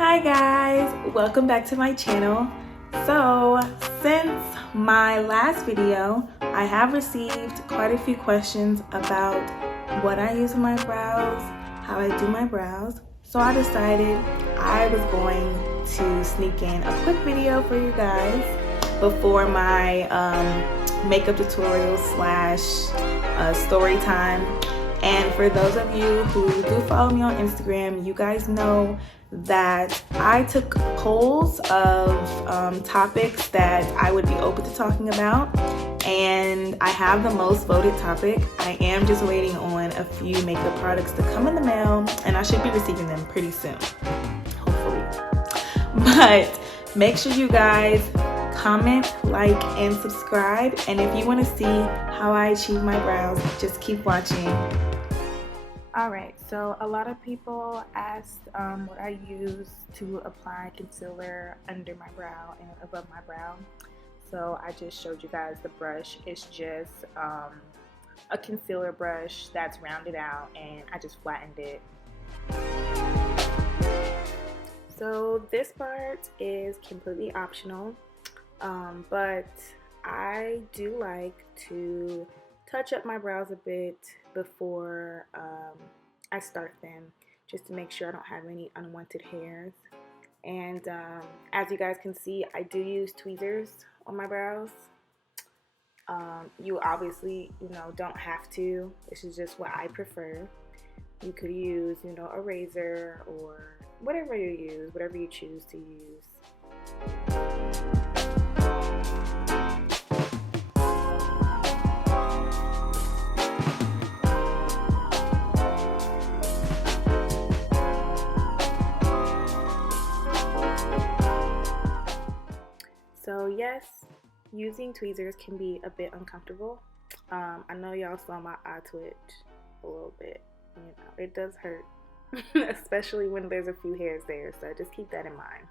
Hi guys, welcome back to my channel. So since my last video, I have received quite a few questions about what I use in my brows, how I do my brows. So I decided I was going to sneak in a quick video for you guys before my makeup tutorial slash story time. And for those of you who do follow me on Instagram, you guys know that I took polls of topics that I would be open to talking about, and I have the most voted topic. I am just waiting on a few makeup products to come in the mail, and I should be receiving them pretty soon, hopefully. But make sure you guys comment, like, and subscribe, and if you want to see how I achieve my brows, just keep watching. Alright, so a lot of people asked what I use to apply concealer under my brow and above my brow. So I just showed you guys the brush. It's just a concealer brush that's rounded out, and I just flattened it. So this part is completely optional, but I do like to touch up my brows a bit before I start them, just to make sure I don't have any unwanted hairs. And as you guys can see, I do use tweezers on my brows. You obviously, don't have to. This is just what I prefer. You could use, a razor or whatever you use, whatever you choose to use. So yes, using tweezers can be a bit uncomfortable. I know y'all saw my eye twitch a little bit. It does hurt, especially when there's a few hairs there, so just keep that in mind.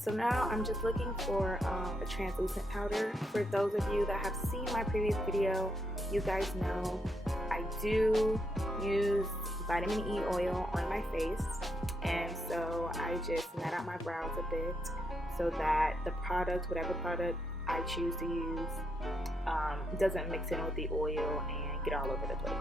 So now I'm just looking for a translucent powder. For those of you that have seen my previous video, you guys know I do use vitamin E oil on my face, and so I just matte out my brows a bit so that the product, whatever product I choose to use, doesn't mix in with the oil and get all over the place.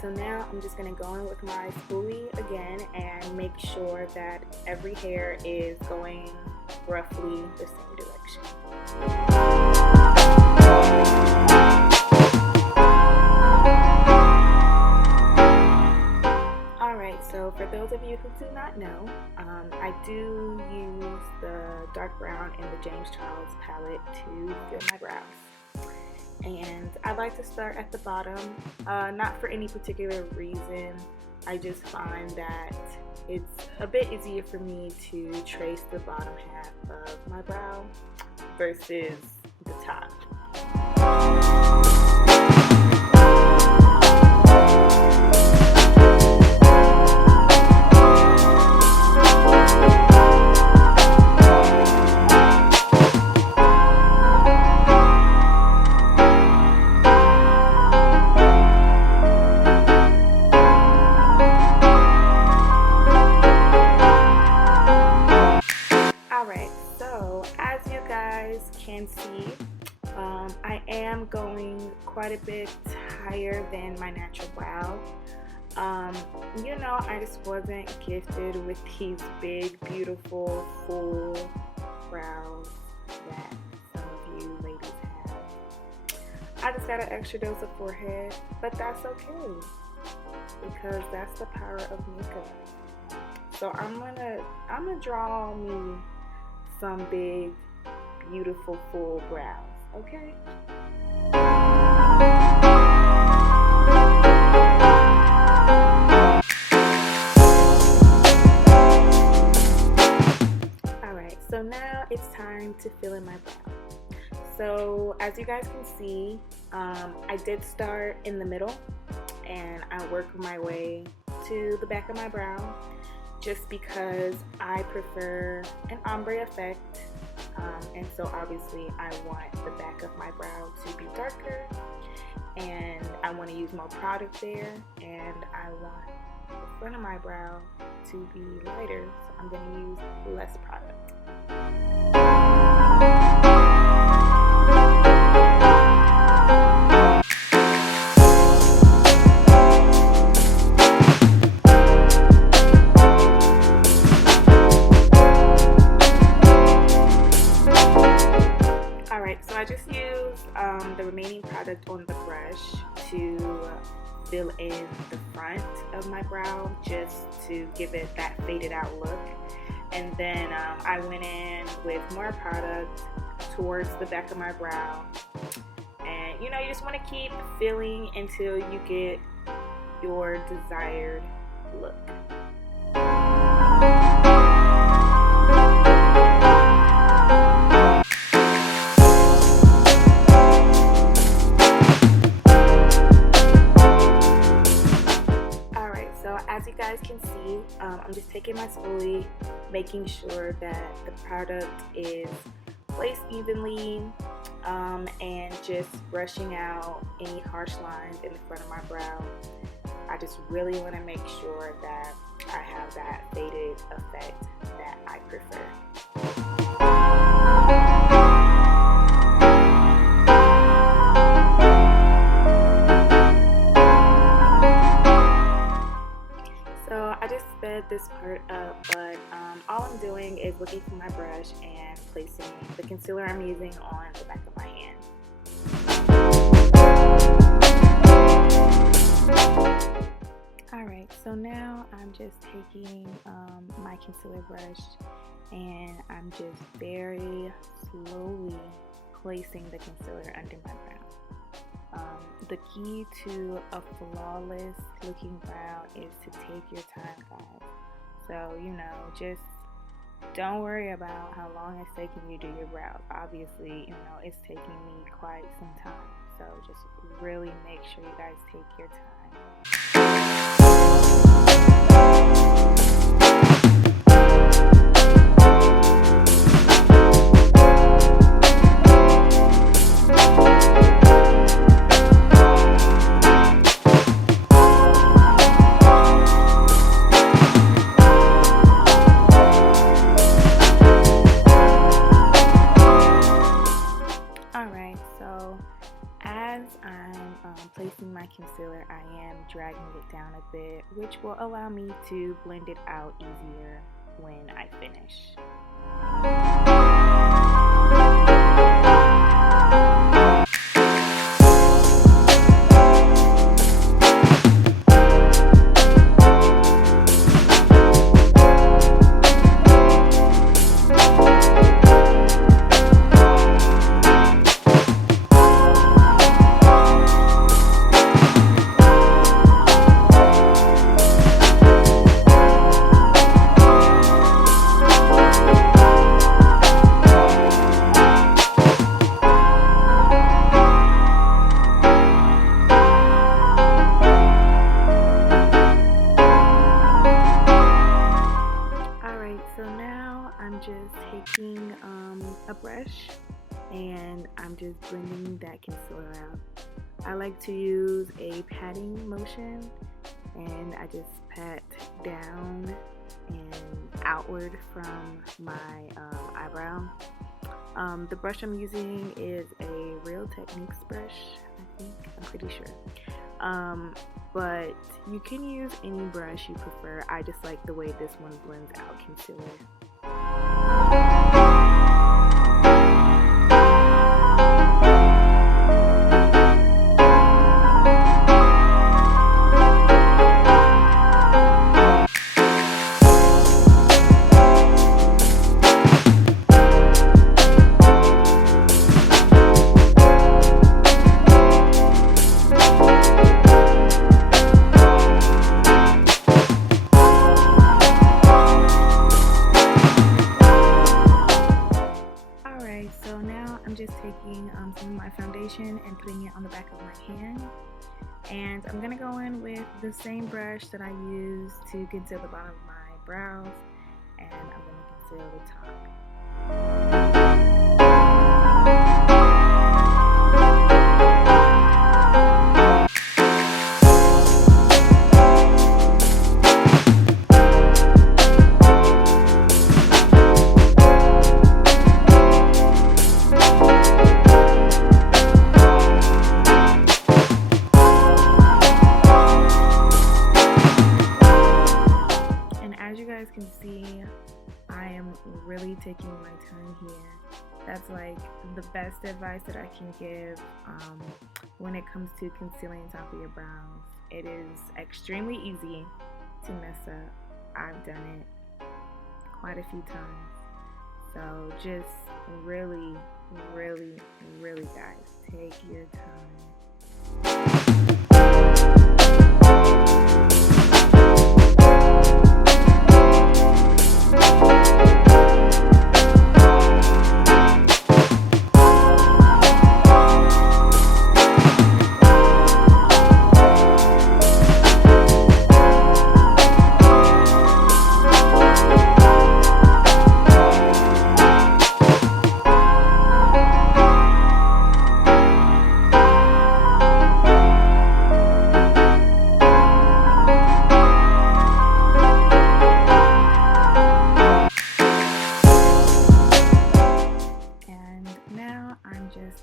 So now I'm just going to go in with my spoolie again and make sure that every hair is going roughly the same direction. Alright, so for those of you who do not know, I do use the dark brown in the James Charles palette to fill my brows. And I like to start at the bottom, not for any particular reason. I just find that it's a bit easier for me to trace the bottom half of my brow versus the top. Can see, I am going quite a bit higher than my natural brow. I just wasn't gifted with these big, beautiful, full brows that some of you ladies have. I just got an extra dose of forehead, but that's okay because that's the power of makeup. So I'm gonna draw me some big, beautiful full brows, okay? time to fill in my brow. So as you guys can see, I did start in the middle and I worked my way to the back of my brow just because I prefer an ombre effect, and so obviously I want the back of my brow to be darker and I want to use more product there, and I want the front of my brow to be lighter, so I'm going to use less product. Alright, so I just used the remaining product on the brush to fill in the front of my brow just to give it that faded out look, and then I went in with more product towards the back of my brow, and you know, you just want to keep filling until you get your desired look. As you guys can see, I'm just taking my spoolie, making sure that the product is placed evenly, and just brushing out any harsh lines in the front of my brow. I just really want to make sure that I have that faded effect that I prefer. This part up, but all I'm doing is looking for my brush and placing the concealer I'm using on the back of my hand. Alright, so now I'm just taking my concealer brush and I'm just very slowly placing the concealer under my brow. The key to a flawless looking brow is to take your time, guys. So, you know, just don't worry about how long it's taking you to do your brows. Obviously, you know, it's taking me quite some time. So just really make sure you guys take your time. Placing my concealer, I am dragging it down a bit, which will allow me to blend it out easier when I finish. Taking a brush and I'm just blending that concealer out. I like to use a patting motion, and I just pat down and outward from my eyebrow. The brush I'm using is a Real Techniques brush, I think, I'm pretty sure. But you can use any brush you prefer. I just like the way this one blends out concealer. some of my foundation and putting it on the back of my hand. And I'm going to go in with the same brush that I use to conceal the bottom of my brows, and I'm going to conceal the top. Can see I am really taking my time here. That's like the best advice that I can give when it comes to concealing the top of your brows. It is extremely easy to mess up. I've done it quite a few times. So just really guys, take your time.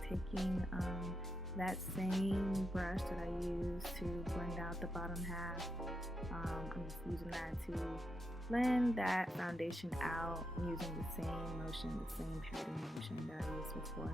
Taking that same brush that I used to blend out the bottom half, I'm just using that to blend that foundation out using the same motion, the same patting motion that I used before.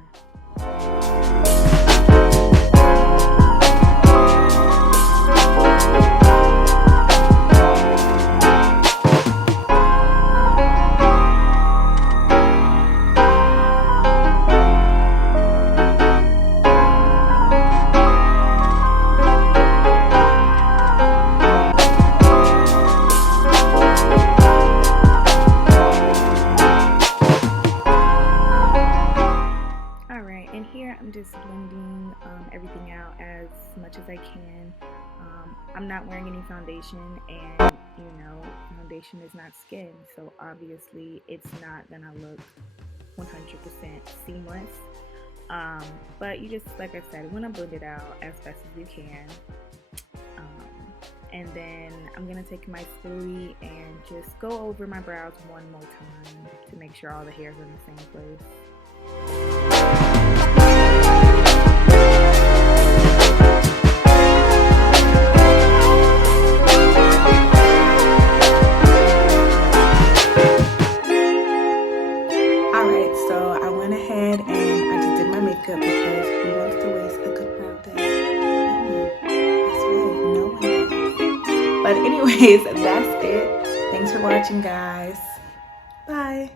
I'm just blending everything out as much as I can. I'm not wearing any foundation, and you know, foundation is not skin, so obviously it's not gonna look 100% seamless. But you just, like I said, want to blend it out as best as you can. And then I'm gonna take my spoolie and just go over my brows one more time to make sure all the hairs are in the same place. Because who wants to waste a good brow day? That's right, no one does. But anyways, that's it. Thanks for watching, guys. Bye.